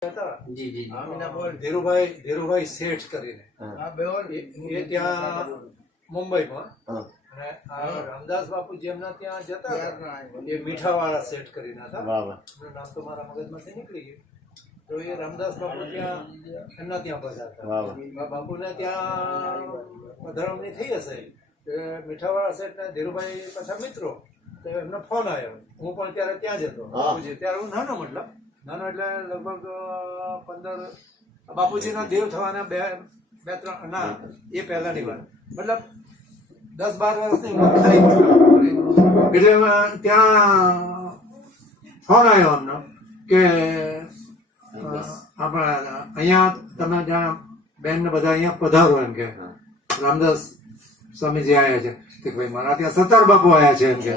જી જી ધીરુભાઈ શેઠ કરીને એ ત્યાં મુંબઈમાં અને આ રામદાસ બાપુ જેમના ત્યાં જતા હતા એ મીઠાવાળા શેઠ કરીને હતા. નામ તો મારા મગજમાંથી નીકળી ગયું. તો એ રામદાસ બાપુ ત્યાં એમના ત્યાં પધારતા. બાપુને ત્યાં પધરામણી થઈ હશે. મીઠાવાળા શેઠ ને ધીરુભાઈ પાછા મિત્રો. તો એમનો ફોન આવ્યો. હું પણ ત્યારે ત્યાં જ હતો. બાપુજી ત્યારે હું નાનો નાનો એટલે લગભગ 15 બાપુજીના દેવ થવાના બે ત્રણ ના એ પહેલાની વાત, મતલબ 10-12 વર્ષની ઉંમર થઈ. એટલે ત્યાં ફોન આવ્યો અમને કે આપણા અહીંયા તમે જ્યાં બેન ને બધા અહીંયા પધારો એમ કે રામદાસ સ્વામીજી આવ્યા છે. કે ભાઈ મારા ત્યાં સત્તાર બાપુ આવ્યા છે એમ કે.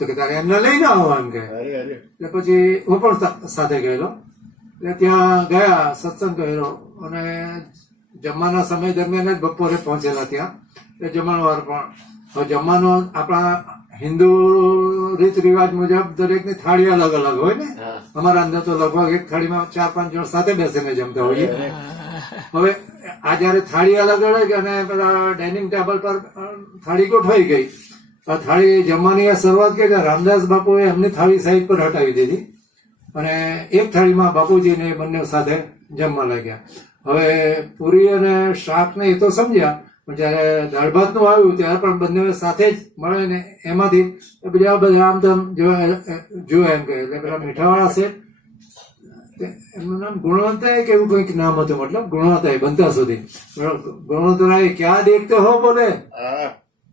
તો કે તારે એમને લઈને આવો એમ કે. એટલે પછી હું પણ સાથે ગયેલો. એટલે ત્યાં ગયા, સત્સંગ કર્યો અને જમવાના સમય દરમિયાન જ બપોરે પહોંચેલા ત્યાં. એટલે જમણવાર પણ જમવાનો આપણા હિન્દુ રીત રિવાજ મુજબ દરેકની થાળી અલગ અલગ હોય ને. અમારા અંદર તો લગભગ એક થાળીમાં 4-5 જણ સાથે બેસીને જમતા હોઈએ. હવે આ જયારે થાળી અલગ અલગ અને પેલા ડાઇનિંગ ટેબલ પર થાળી ગોઠવાઈ ગઈ. થાળી જમવાની શરૂઆત કરી, રામદાસ બાપુએ એમની થાળી સાઈડ પર હટાવી દીધી અને એક થાળીમાં બાપુજીને બંને સાથે જમવા લાગ્યા. હવે પૂરી અને શાક ને એ તો સમજ્યા, પણ જયારે દાળ ભાત નું આવ્યું ત્યારે પણ બંને સાથે જ મળે ને એમાંથી બીજા બધા આમ તેમ જોયા એમ કે. એટલે પેલા મીઠાવાળા છે એમનું નામ ગુણવંતરાય કે એવું કંઈક નામ હતું, મતલબ ગુણવંતરાય બનતા સુધી. ગુણવંતરાય ક્યાં દેખતે હો બોલે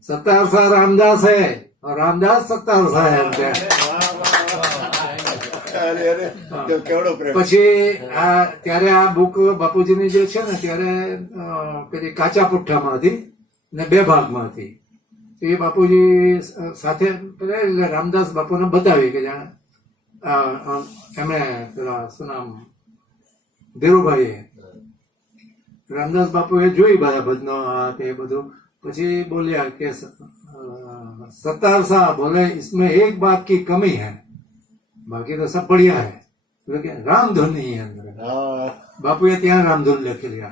સત્તાર सा रामदास है और रामदास सत्तार सा है. પછી ત્યારે આ બુક બાપુજીની જે છે ને ત્યારે પેલી કાચા પુઠ્ઠામાં હતી ને 2 ભાગમાં હતી. એ બાપુજી સાથે એટલે રામદાસ બાપુને બતાવી કે જાણે એમણે પેલા શું નામ ધીરુભાઈએ રામદાસ બાપુએ જોઈ બધા ભજનો એ બધું. પછી બોલ્યા કે सत्तार सा बोले इसमें एक बात की कमी है, बाकी तो सब बढ़िया है. बोले कि रामधुन नहीं है अंदर. बापुए ત્યાં રામધૂન લખેલી.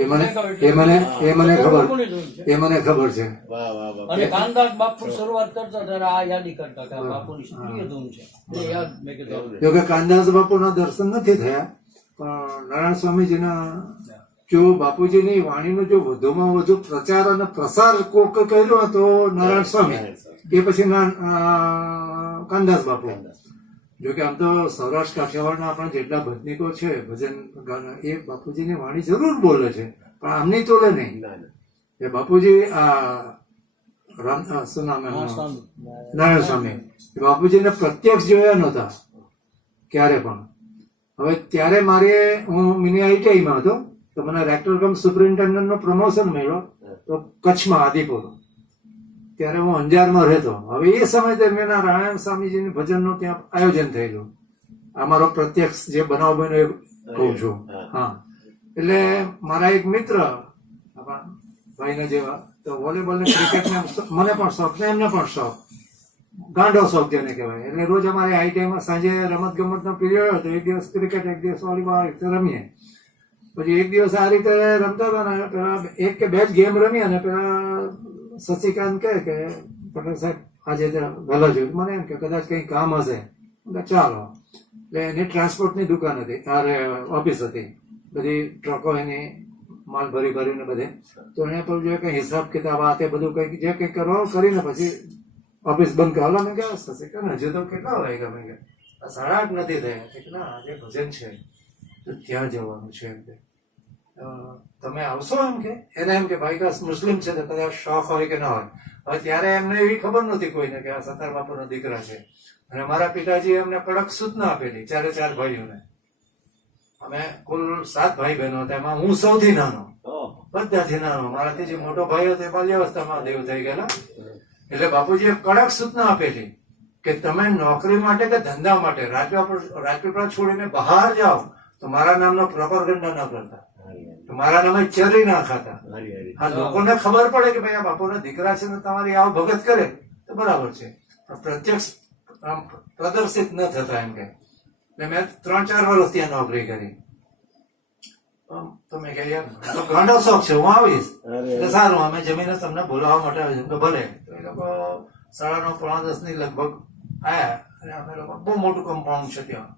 એ મને ખબર છે. અને કાનદાસ બાપુ શરૂઆત કરતા ત્યારે આ યાદી કરતા કે બાપુની પ્રિય ધૂન છે. એ યાદ મેં કીધું. જો કે કાનદાસ બાપુના દર્શન નથી થયા, પણ નારાયણ સ્વામીજીના જો બાપુજીની વાણીનો જો વધુમાં વધુ પ્રચાર અને પ્રસાર કોક કર્યો તો નારાયણ સ્વામી, એ પછી કાનદાસ બાપુ. જોકે આમ તો સૌરાષ્ટ્ર કાઠિયાવાડના આપણા જેટલા ભજનીકો છે ભજન એ બાપુજીની વાણી જરૂર બોલે છે, પણ આમની તોલે નહીં. એ બાપુજી શું નામ નારાયણ સ્વામી, બાપુજીને પ્રત્યક્ષ જોયા નહોતા ક્યારે પણ. હવે ત્યારે મારે હું મિની આઈટીઆઈમાં હતો તો મને રેક્ટર કમ સુપરિન્ટેન્ડન્ટ નો પ્રમોશન મળ્યો તો કચ્છમાં આદિપુર. ત્યારે હું અંજારમાં રહેતો. હવે એ સમય દરમિયાન નારાયણ સ્વામીજીની ભજનનું ત્યાં આયોજન થયેલું. આ મારો પ્રત્યક્ષ જે બનાવ બન્યો એ કહું છું. હા, એટલે મારા એક મિત્ર ભાઈને જેવા તો વોલીબોલ ને ક્રિકેટ ને મને પણ શોખ ને એમને પણ શોખ, ગાંડો શોખ જેને કહેવાય. એટલે રોજ અમારે આઈટીઆઈમાં સાંજે રમત ગમતનો પીરિયડ હતો. એક દિવસ ક્રિકેટ, એક દિવસ વોલીબોલ રમીએ. પછી એક દિવસ આ રીતે રમતા હતા ને પેલા 1 કે 2 જ ગેમ રમી અને પેલા શશિકાંત કહે કે પટેલ સાહેબ આજે વહેલા જોયું. મને એમ કે કદાચ કંઈ કામ હશે. ચાલો. એટલે એની ટ્રાન્સપોર્ટની દુકાન હતી, ઓફિસ હતી, બધી ટ્રકો એની માલ ભરીને બધે. તો એને પણ જો કંઈ હિસાબ કિતાબ આ તે બધું કંઈક જે કંઈક કરવાનું કરીને પછી ઓફિસ બંધ કરવા. મેં કહ્યું શશિકાંત હજુ તો કેટલા વાગ્યા? મેં કહ્યું 8:30 નથી થયા. ના આજે ભજન છે તો ત્યાં જવાનું છે એમ કે. તમે આવશો એમ કે. એને એમ કે ભાઈ કાસ મુસ્લિમ છે તો કદાચ શોખ હોય કે ના હોય. હવે ત્યારે એમને એવી ખબર નહોતી કોઈને કે આ સત્તાર બાપુના દીકરા છે. અને મારા પિતાજી એમને કડક સૂચના આપેલી 4 ભાઈઓને. અમે કુલ 7 ભાઈ બહેનો હતા, એમાં હું સૌથી નાનો, બધાથી નાનો. મારાથી જે મોટો ભાઈ હતો એ બાલ્યાવસ્થામાં દેવ થઈ ગયેલા. એટલે બાપુજીએ કડક સૂચના આપેલી કે તમે નોકરી માટે કે ધંધા માટે રાજપીપળા છોડીને બહાર જાઓ તો મારા નામનો પ્રોપેગેન્ડા ના કરતા, મારા નામે ચરી ના ખાતા. હા, લોકોને ખબર પડે કે ભાઈ આ બાપુના દીકરા છે ને તમારી આવ ભગત કરે તો બરાબર છે, પ્રત્યક્ષ પ્રદર્શિત ન થતા એમ કે. એટલે મેં 3-4 વર્ષ ત્યાં નોકરી કરી. તો મેં કહ્યું યાર તો ઘણો શોખ છે, હું આવીશ. એટલે સારું, અમે જમીને તમને બોલાવવા માટે આવી તો ભલે. તો એ લોકો 9:30-9:45 ની લગભગ આયા અને અમે લોકો બહુ મોટું કમ્પાઉન્ડ છે ત્યાં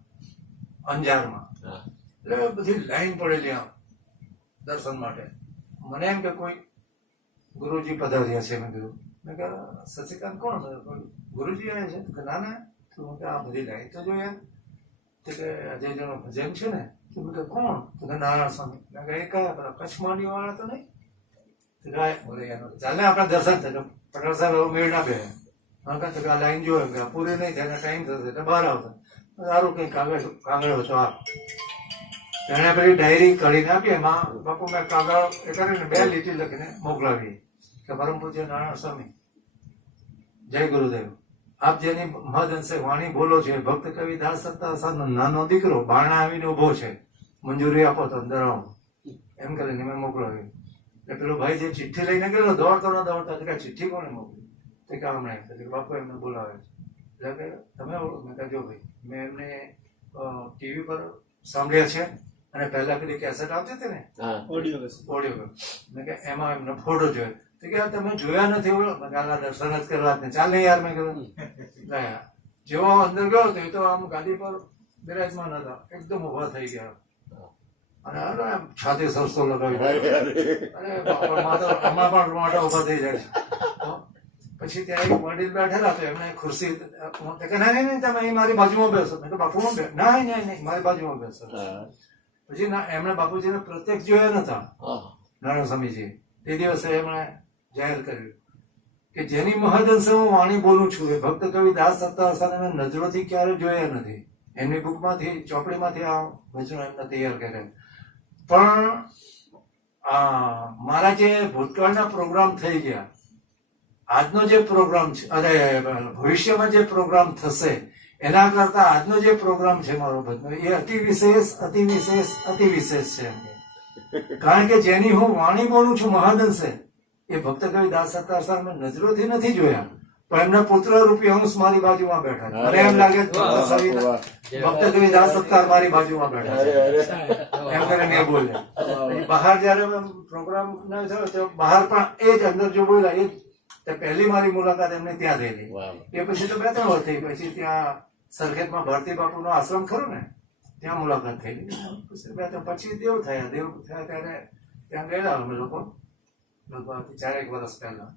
અંજારમાં. એટલે બધી લાઈન પડેલી આમ દર્શન માટે. મને એમ કે કોઈ ગુરુજી પધાર્યા છે. મેં કીધું, મેં કે શશિકાંત કોણ? ગુરુજી આવ્યા છે? કે ના ના. તો મેં કે આ બધી લાઈન તો જોઈએ. તો કે અજયજીનો ભજન છે ને. તો મેં કે કોણ? તો કે નારાયણ સ્વામી. મેં કે એ કયા પેલા કચ્છ માંડી વાળા તો નહીં? તો કે બોલે ચાલ ને આપણે દર્શન થાય. પટેલ સાહેબ મેળ ના બે. મેં કહે કે આ લાઈન જોયો કે પૂરી નહીં થાય, ટાઈમ થશે એટલે બહાર આવતા. સારું કંઈ કાગળ હતો આપ. એને પેલી ડાયરી કાઢીને આપી. એમાં બાપુ મેં કાગળ એ કરીને 2 લીટી લખીને મોકલાવી કે પરમ પૂજ્ય નારાયણ સ્વામી, જય ગુરુદેવ, આપ જેની મહદ અંશે વાણી બોલો છે, ભક્ત કવિ દાસ સત્તા નાનો દીકરો બારણા આવીને ઉભો છે, મંજૂરી આપો તો અંદર આવો. એમ કરીને મેં મોકલાવી. એટલે પેલો ભાઈ જે ચિઠ્ઠી લઈને ગયેલો દોડતો દોડતા ચિઠ્ઠી કોને મોકલી? તે કે હમણાં બાપુ એમને બોલાવે છે. એટલે કે તમે ઓળખો? મેં કહ્યું જો ભાઈ, મેં એમને ટીવી પર સાંભળ્યા છે અને પહેલા પેલી કેસેટ આવતી હતી ને ઓડિયો, મેં કે એમાં એમનો ફોટો જોયો. તો કે તમે જોયા નથી? ગાલા દર્શન જ કરવા ને ચાલ નહીં યાર. મેં કીધું જેવો અંદર ગયો તો એ તો આમ ગાદી પર બિરાજમાન હતા, એકદમ ઉભા થઈ ગયા અને છાતી સરસો લગાવી અને આમાં પણ રોમાટા ઉભા થઈ જાય. પછી ત્યાં એક વડીલ બેઠેલા તો એમને ખુરશી કે નહીં તમે અહીં મારી બાજુમાં બેસો. મેં તો બાપુ ના નહીં મારી બાજુમાં બેસો. પછી ના એમણે બાપુજીને પ્રત્યક્ષ જોયા નતા નારાયણ સ્વામીજી. તે દિવસે એમણે જાહેર કર્યું કે જેની મહદઅંશે હું વાણી બોલું છું એ ભક્ત કવિ દાસ સત્તા હસાને મેં નજરોથી ક્યારે જોયા નથી. એમની બુકમાંથી ચોપડીમાંથી આ વચનો એમને તૈયાર કર્યા. પણ મારા જે ભૂતકાળના પ્રોગ્રામ થઈ ગયા, આજનો જે પ્રોગ્રામ છે અરે ભવિષ્યમાં જે પ્રોગ્રામ થશે એના કરતા આજનો જે પ્રોગ્રામ છે મારો બધો એ અતિ વિશેષ છે. કારણ કે જેની હું વાણી બોલું છું મહદઅંશે એ ભક્ત કવિ દાસ સત્તાર મેં નજરોથી નથી જોયા, પણ એમના પુત્ર રૂપી અંશ મારી બાજુમાં બેઠા. મને એમ લાગે ભક્ત કવિ દાસ સત્તાર મારી બાજુમાં બેઠા એમ કરીને એ બોલ્યા. બહાર જયારે પ્રોગ્રામ થયો તો બહાર પણ એ જ અંદર જો બોલ્યા એ પહેલી મારી મુલાકાત એમને ત્યાં થયેલી. એ પછી તો 2-3 વર્ષ થઈ. પછી ત્યાં સરખેજમાં ભારતી બાપુનો આશ્રમ ખરો ને ત્યાં મુલાકાત થઈ. પછી દેવ થયા ત્યારે ત્યાં ગયેલા અમે લોકો લગભગ 4-1 વર્ષ પહેલા.